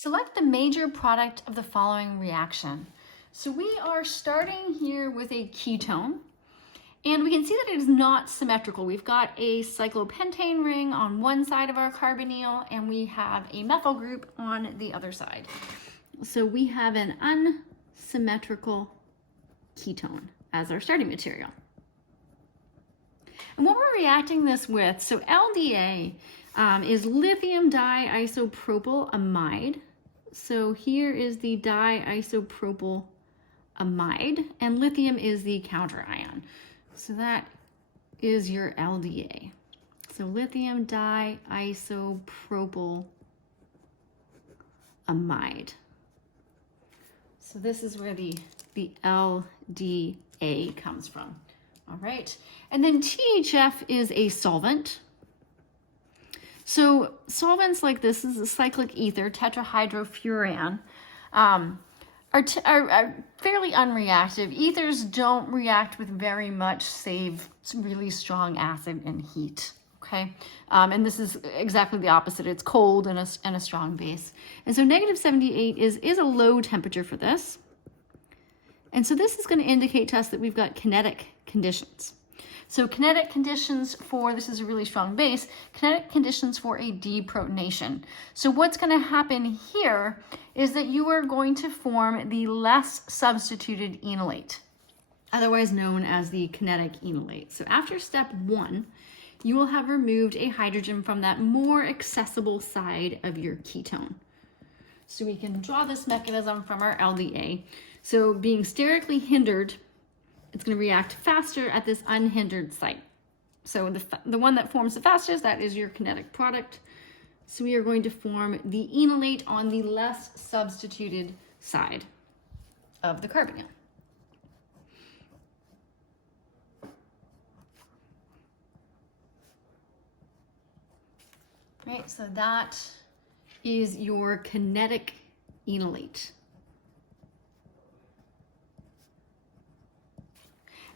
Select the major product of the following reaction. So we are starting here with a ketone, and we can see that it is not symmetrical. We've got a cyclopentane ring on one side of our carbonyl, and we have a methyl group on the other side. So we have an unsymmetrical ketone as our starting material. And what we're reacting this with, so LDA is lithium diisopropyl amide. So here is the diisopropyl amide, and lithium is the counter ion. So that is your LDA. So lithium diisopropyl amide. So this is where the LDA comes from. All right, and then THF is a solvent. So solvents like this is a cyclic ether, tetrahydrofuran, are fairly unreactive. Ethers don't react with very much, save some really strong acid and heat. Okay, and this is exactly the opposite. It's cold and a strong base. And so -78 is a low temperature for this. And so this is going to indicate to us that we've got kinetic conditions. So kinetic conditions for, this is a really strong base, kinetic conditions for a deprotonation. So what's going to happen here is that you are going to form the less substituted enolate, otherwise known as the kinetic enolate. So after step 1, you will have removed a hydrogen from that more accessible side of your ketone. So we can draw this mechanism from our LDA. So being sterically hindered, it's going to react faster at this unhindered site. So the one that forms the fastest, that is your kinetic product. So we are going to form the enolate on the less substituted side of the carbonyl. Right, so that is your kinetic enolate.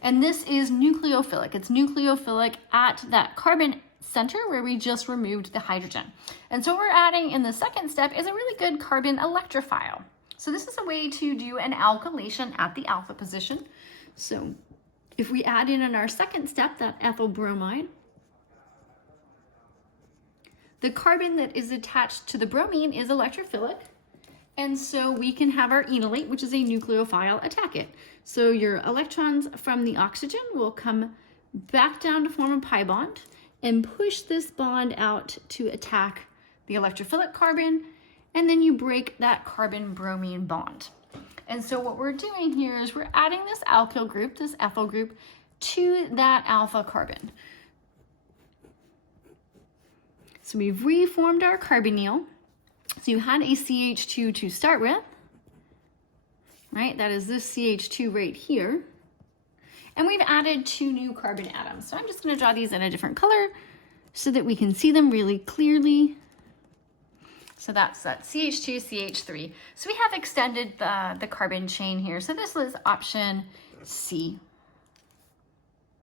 And this is nucleophilic. It's nucleophilic at that carbon center where we just removed the hydrogen. And so what we're adding in the second step is a really good carbon electrophile. So this is a way to do an alkylation at the alpha position. So if we add in our second step, that ethyl bromide, the carbon that is attached to the bromine is electrophilic. And so we can have our enolate, which is a nucleophile, attack it. So your electrons from the oxygen will come back down to form a pi bond and push this bond out to attack the electrophilic carbon, and then you break that carbon-bromine bond. And so what we're doing here is we're adding this alkyl group, this ethyl group, to that alpha carbon. So we've reformed our carbonyl. So you had a CH2 to start with, right? That is this CH2 right here. And we've added 2 new carbon atoms. So I'm just going to draw these in a different color so that we can see them really clearly. So that's that CH2, CH3. So we have extended the carbon chain here. So this was option C.